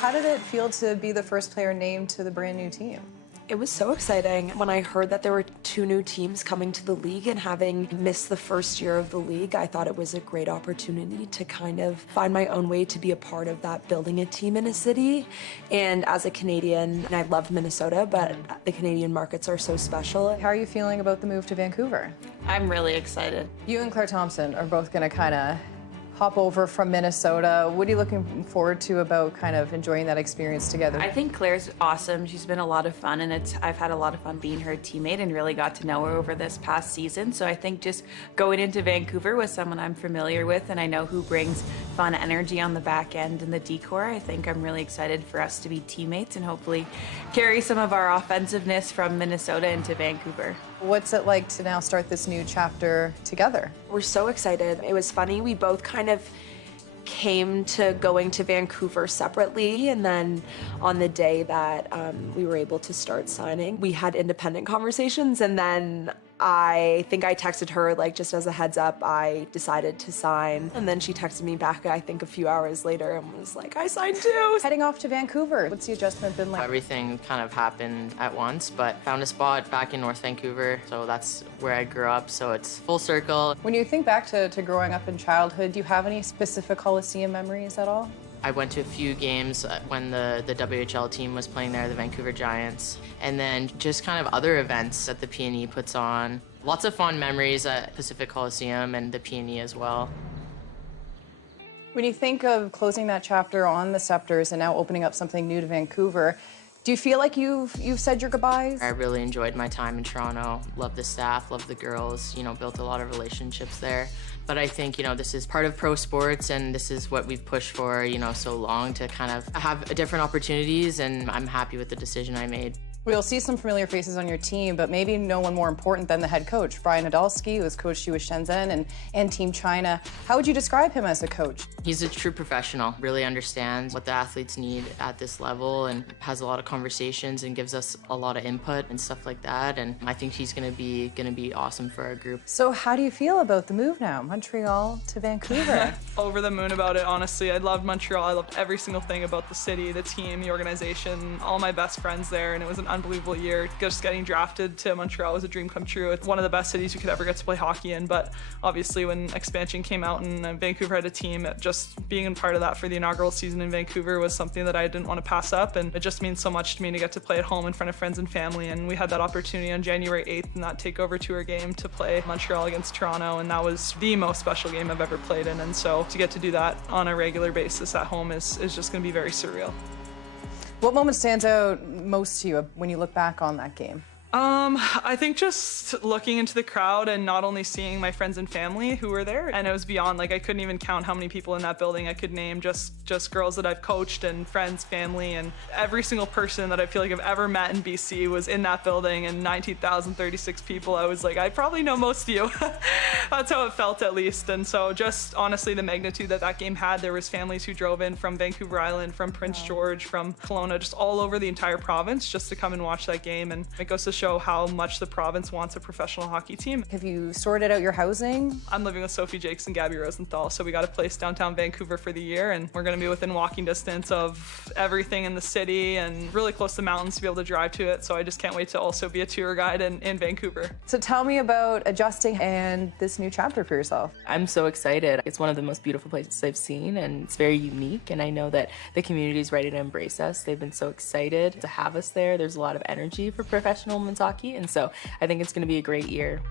How did it feel to be the first player named to the brand new team? It was so exciting. When I heard that there were 2 new teams coming to the league and having missed the first year of the league, I thought it was a great opportunity to kind of find my own way to be a part of that, building a team in a city. And as a Canadian, and I love Minnesota, but the Canadian markets are so special. How are you feeling about the move to Vancouver? I'm really excited. You and Claire Thompson are both going to kind of hop over from Minnesota. What are you looking forward to about kind of enjoying that experience together? I think Claire's awesome. She's been a lot of fun, and I've had a lot of fun being her teammate and really got to know her over this past season. So I think just going into Vancouver with someone I'm familiar with and I know who brings fun energy on the back end and the decor, I think I'm really excited for us to be teammates and hopefully carry some of our offensiveness from Minnesota into Vancouver. What's it like to now start this new chapter together? We're so excited. It was funny, we both kind of came to going to Vancouver separately, and then on the day that we were able to start signing, we had independent conversations, and then I think I texted her, like, just as a heads up, I decided to sign. And then she texted me back, I think a few hours later, and was like, I signed too. Heading off to Vancouver, what's the adjustment been like? Everything kind of happened at once, but found a spot back in North Vancouver, so that's where I grew up, so it's full circle. When you think back to growing up in childhood, do you have any specific Coliseum memories at all? I went to a few games when the WHL team was playing there, the Vancouver Giants, and then just kind of other events that the PNE puts on. Lots of fond memories at Pacific Coliseum and the PNE as well. When you think of closing that chapter on the Scepters and now opening up something new to Vancouver, do you feel like you've said your goodbyes? I really enjoyed my time in Toronto. Loved the staff, loved the girls, built a lot of relationships there. But I think, this is part of pro sports, and this is what we've pushed for, so long, to kind of have different opportunities, and I'm happy with the decision I made. We'll see some familiar faces on your team, but maybe no one more important than the head coach, Brian Nadolski, who has coached you with Shenzhen and Team China. How would you describe him as a coach? He's a true professional, really understands what the athletes need at this level and has a lot of conversations and gives us a lot of input and stuff like that. And I think he's gonna be awesome for our group. So how do you feel about the move now, Montreal to Vancouver? Over the moon about it, honestly. I loved Montreal. I loved every single thing about the city, the team, the organization, all my best friends there, and it was an unbelievable year. Just getting drafted to Montreal was a dream come true. It's one of the best cities you could ever get to play hockey in, but obviously when expansion came out and Vancouver had a team, just being a part of that for the inaugural season in Vancouver was something that I didn't want to pass up, and it just means so much to me to get to play at home in front of friends and family. And we had that opportunity on January 8th in that Takeover Tour game to play Montreal against Toronto, and that was the most special game I've ever played in. And so to get to do that on a regular basis at home is just going to be very surreal. What moment stands out most to you when you look back on that game? I think just looking into the crowd and not only seeing my friends and family who were there, and it was beyond, like, I couldn't even count how many people in that building. I could name just girls that I've coached and friends, family, and every single person that I feel like I've ever met in BC was in that building, and 19,036 people. I was like, I probably know most of you. That's how it felt, at least. And so just honestly the magnitude that game had, there was families who drove in from Vancouver Island, from Prince George, from Kelowna, just all over the entire province just to come and watch that game. And it goes to show how much the province wants a professional hockey team. Have you sorted out your housing? I'm living with Sophie Jakes and Gabby Rosenthal, so we got a place downtown Vancouver for the year, and we're going to be within walking distance of everything in the city and really close to mountains to be able to drive to it. So I just can't wait to also be a tour guide in Vancouver. So tell me about adjusting and this new chapter for yourself. I'm so excited. It's one of the most beautiful places I've seen, and it's very unique, and I know that the community is ready to embrace us. They've been so excited to have us there. There's a lot of energy for professional women's hockey, and so I think it's going to be a great year.